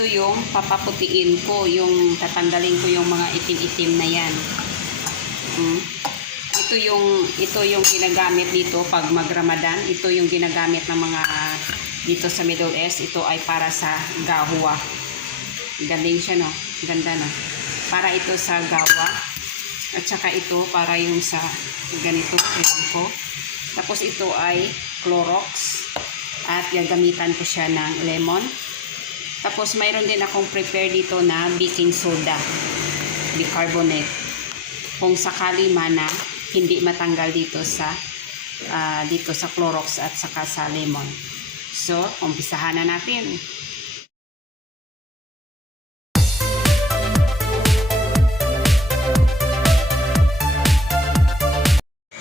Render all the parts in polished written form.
ito yung papaputiin ko, yung tatanggalin ko yung mga itim-itim na yan. Ito yung ginagamit dito pag mag-Ramadan. Ito yung ginagamit ng mga dito sa Middle East. Ito ay para sa gawa. Galing siya, no? Ganda na. Para ito sa gawa. At saka ito para yung sa ganito, ewan ko. Tapos ito ay Clorox. At gagamitan ko siya ng lemon. Tapos mayroon din akong prepare dito na baking soda, bicarbonate. Kung sakali man na hindi matanggal dito sa Clorox at saka sa lemon. So, umpisahan na natin.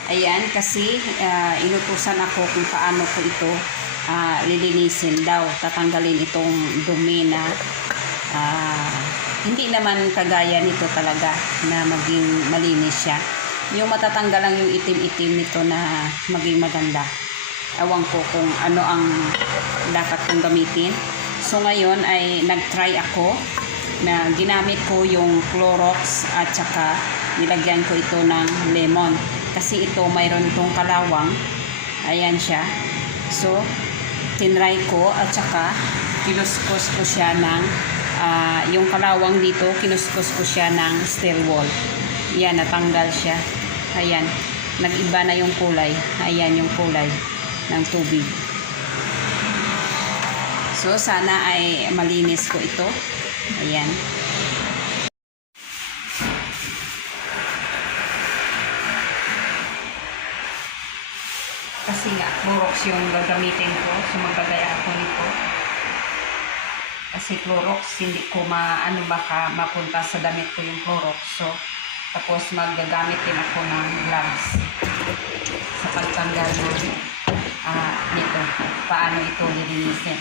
Ayan, kasi inutusan ako kung paano ko ito lilinisin daw, tatanggalin itong dumi na hindi naman kagaya nito talaga na maging malinis siya. Yung matatanggal lang yung itim-itim nito na maging maganda. Ewan ko kung ano ang dapat kong gamitin. So ngayon ay nag-try ako na ginamit ko yung Clorox at saka nilagyan ko ito ng lemon. Kasi ito mayroon itong kalawang. Ayan siya. So tinry ko at saka kinuskos ko siya ng yung kalawang dito, kinuskos ko siya ng steel wool. Yan, natanggal siya. Ayan, nag-iba na yung kulay. Ayan yung kulay ng tubig. So sana ay malinis ko ito. Ayan. Kasi nga, Clorox yung gagamitin ko. So, magkagaya ako nito. Kasi Clorox, hindi ko baka mapunta sa damit ko yung Clorox. So, tapos magagamit din ako ng gloves sa pagtanggal nito. Paano ito lilinisin.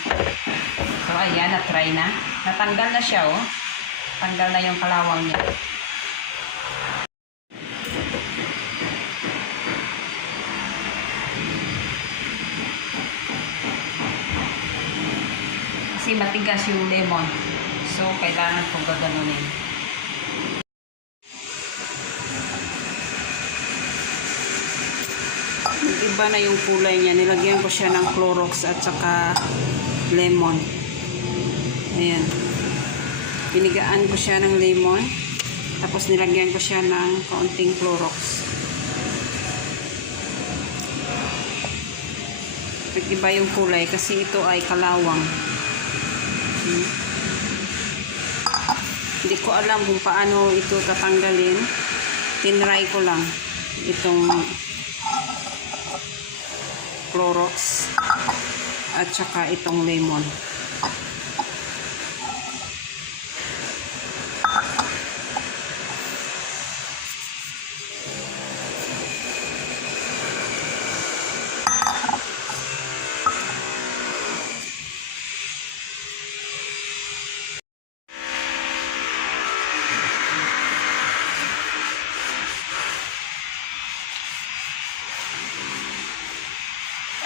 So, ayan, na-try na. Natanggal na siya, oh. Tanggal na yung kalawang niya. Kasi matigas yung lemon. So, kailangan kong gaganunin. Iba na yung kulay niya. Nilagyan ko siya ng Clorox at saka lemon. Ayan. Pinigaan ko siya ng lemon. Tapos nilagyan ko siya ng kaunting Clorox. Iba yung kulay kasi ito ay kalawang. Hindi ko alam kung paano ito tatanggalin. Tinry ko lang itong Clorox at saka itong lemon.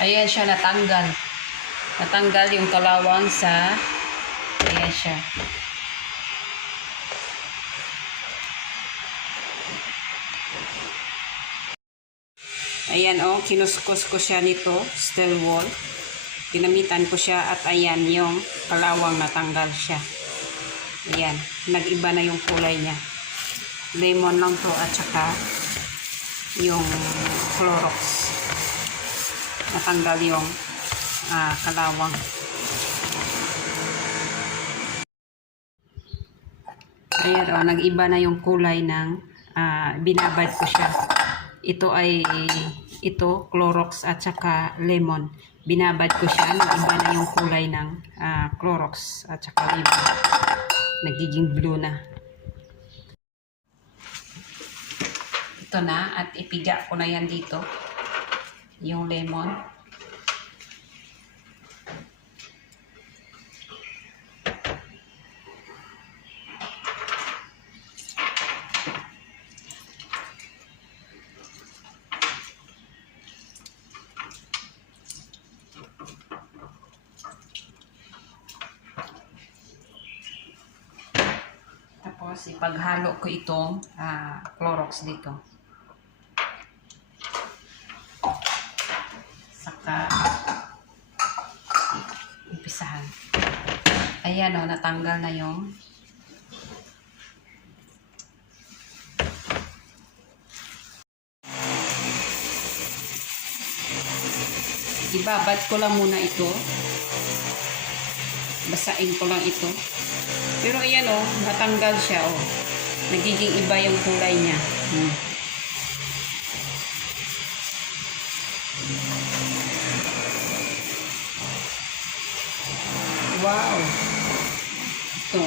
Ayan siya, natanggal. Natanggal yung kalawang sa... Ayan siya. Ayan, oh. Kinuskos ko siya nito. Steel wool. Ginamitan ko siya at ayan yung kalawang natanggal siya. Ayan. Nag-iba na yung kulay niya. Lemon lang to at saka yung Clorox. Natanggal yung kalawang. Ayan, oh, nag-iba na yung kulay ng binabad ko siya. Ito Clorox at saka lemon. Binabad ko siya, nag-iba na yung kulay ng Clorox at saka lemon. Nagiging blue na. Ito na, at ipiga ko na yan dito. Yung lemon. Tapos ipaghalo ko itong Clorox dito. Saka umpisahan. Ayan o, natanggal na yung ibabad ko lang muna ito. Basain ko lang ito. Pero ayan o, natanggal siya o. Nagiging iba yung kulay niya. Wow! Ito.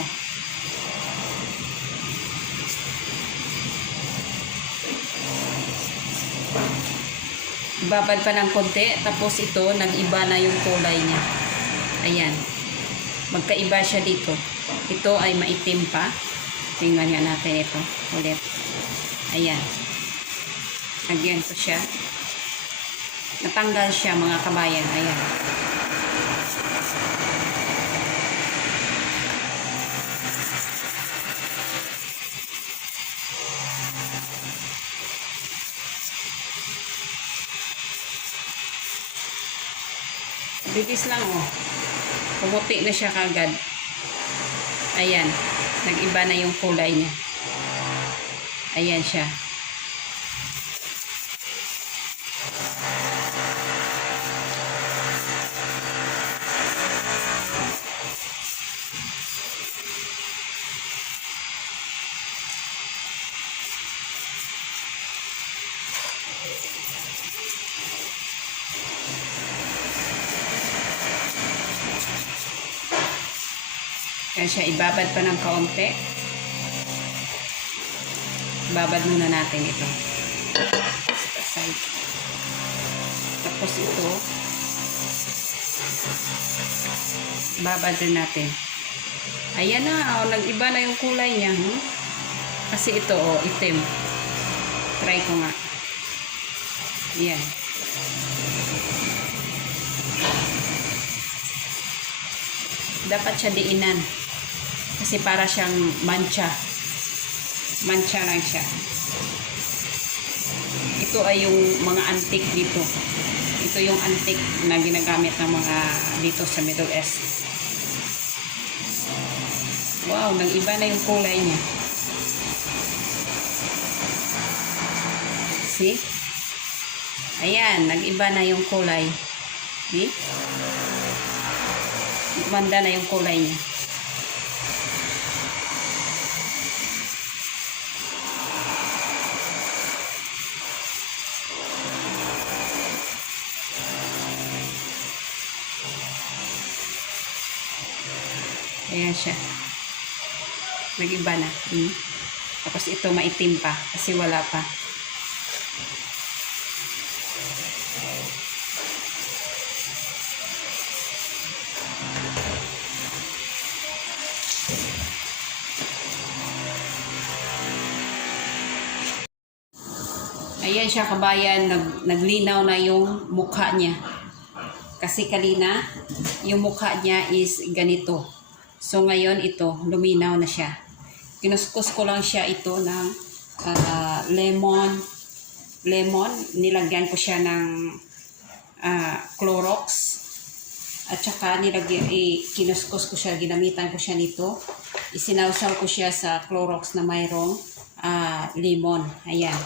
Ibabad pa ng konti. Tapos ito, nag-iba na yung kulay niya. Ayan. Magkaiba siya dito. Ito ay maitim pa. Tingnan nga natin ito. Ulit. Ayan. Lagyan ko siya. Natanggal siya mga kabayan. Ayan. Bilis lang oh. Pumuti na siya kagad. Ayan. Nag-iba na yung kulay niya. Ayan siya. Kaya siya ibabad pa ng kaunti. Babad muna natin ito. Side. Tapos ito. Babad din natin. Ayan na. Oh, nag-iba na yung kulay niya. Kasi ito, oh, itim. Try ko nga. Ayan. Dapat siya diinan. Kasi para siyang mancha. Mancha lang siya. Ito ay yung mga antique dito. Ito yung antique na ginagamit ng mga dito sa Middle East. Wow, nag-iba na yung kulay niya. See? Ayan, nag-iba na yung kulay. See? Gumanda na yung kulay niya. Ayan siya. Nag-iba na. Tapos ito maitim pa kasi wala pa. Ayan siya kabayan, naglinaw na yung mukha niya. Kasi kanina, yung mukha niya is ganito. So ngayon ito, luminaw na siya. Kinuskus ko lang siya ito ng lemon. Nilagyan ko siya ng Clorox. At saka kinuskus ko siya, ginamitan ko siya nito. Isinawsaw ko siya sa Clorox na mayroong lemon. Ayan.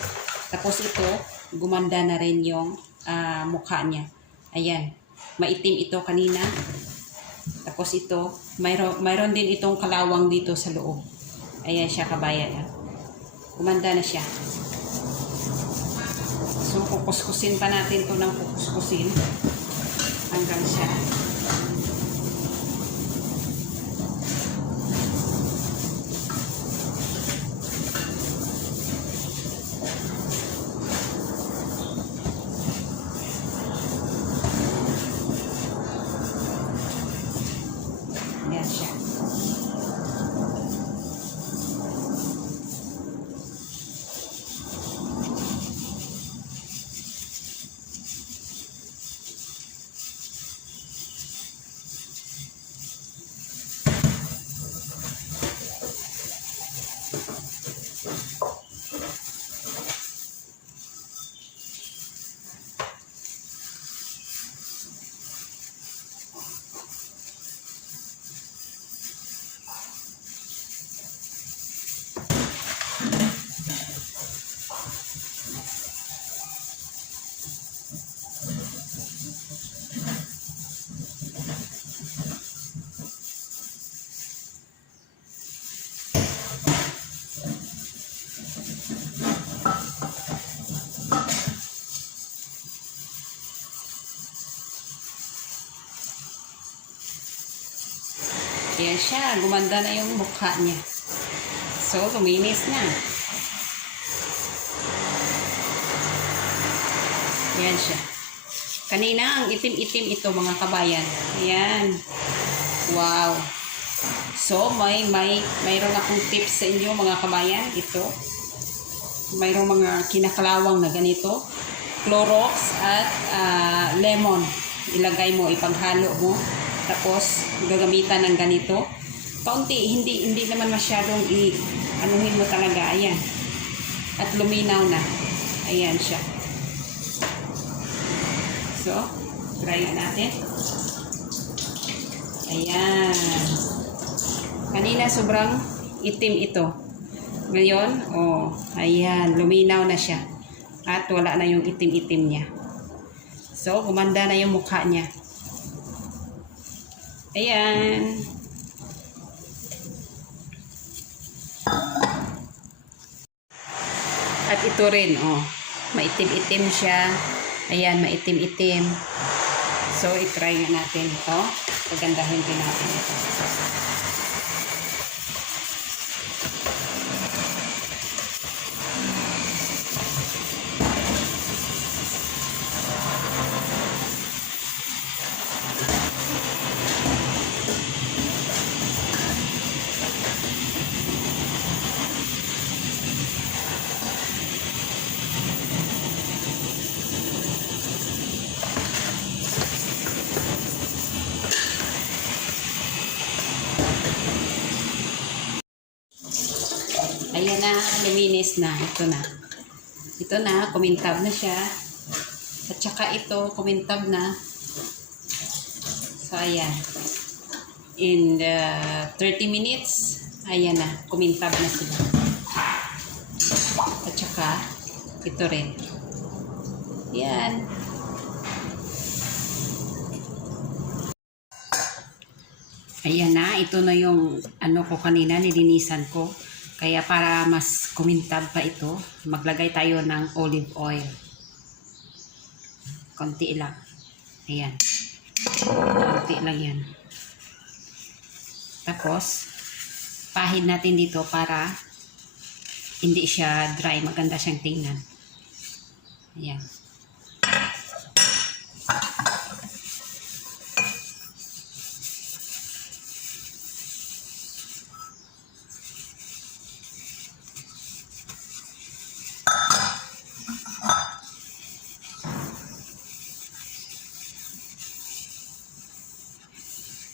Tapos ito, gumanda na rin yung mukha niya. Ayan. Maitim ito kanina. Tapos ito, mayroon din itong kalawang dito sa loob. Ayan siya kabayan. Gumanda na siya. So, kukuskusin pa natin ito ng kukuskusin. Hanggang siya. Ayan siya. Ayan siya. Gumanda na yung mukha niya. So, luminis na. Ayan siya. Kanina, ang itim-itim ito mga kabayan. Ayan. Wow. So, mayroon akong tips sa inyo mga kabayan. Ito. Mayroong mga kinakalawang na ganito. Clorox at lemon. Ilagay mo, ipaghalo mo. Tapos, gagamitan ng ganito. Kaunti, hindi naman masyadong anuhin mo talaga. Ayan. At luminaw na. Ayan siya. So, try natin. Ayan. Kanina sobrang itim ito. Ngayon, ayan, luminaw na siya. At wala na yung itim-itim niya. So, gumanda na yung mukha niya. Ayan. At ito rin, maitim-itim siya. Ayan, maitim-itim. So, i-try nga natin ito. Pagandahin din natin ito. Ayan na, luminis na. Ito na. Ito na, kumintab na siya. At saka ito, kumintab na. So, ayan. In 30 minutes, ayan na, kumintab na sila. At saka, ito rin. Ayan. Ayan na, ito na yung ano ko kanina, nilinisan ko. Kaya para mas kumintab pa ito, maglagay tayo ng olive oil. Konti lang. Ayan. Konti lang yan. Tapos, pahid natin dito para hindi siya dry. Maganda siyang tingnan. Ayan.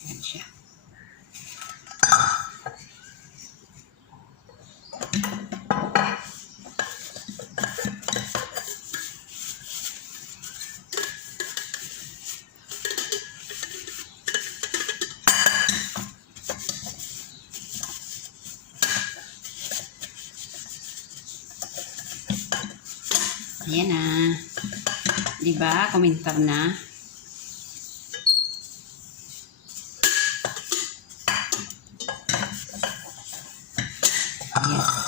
Ayan siya. Ayan na. Diba? Kumintab na. Ayan.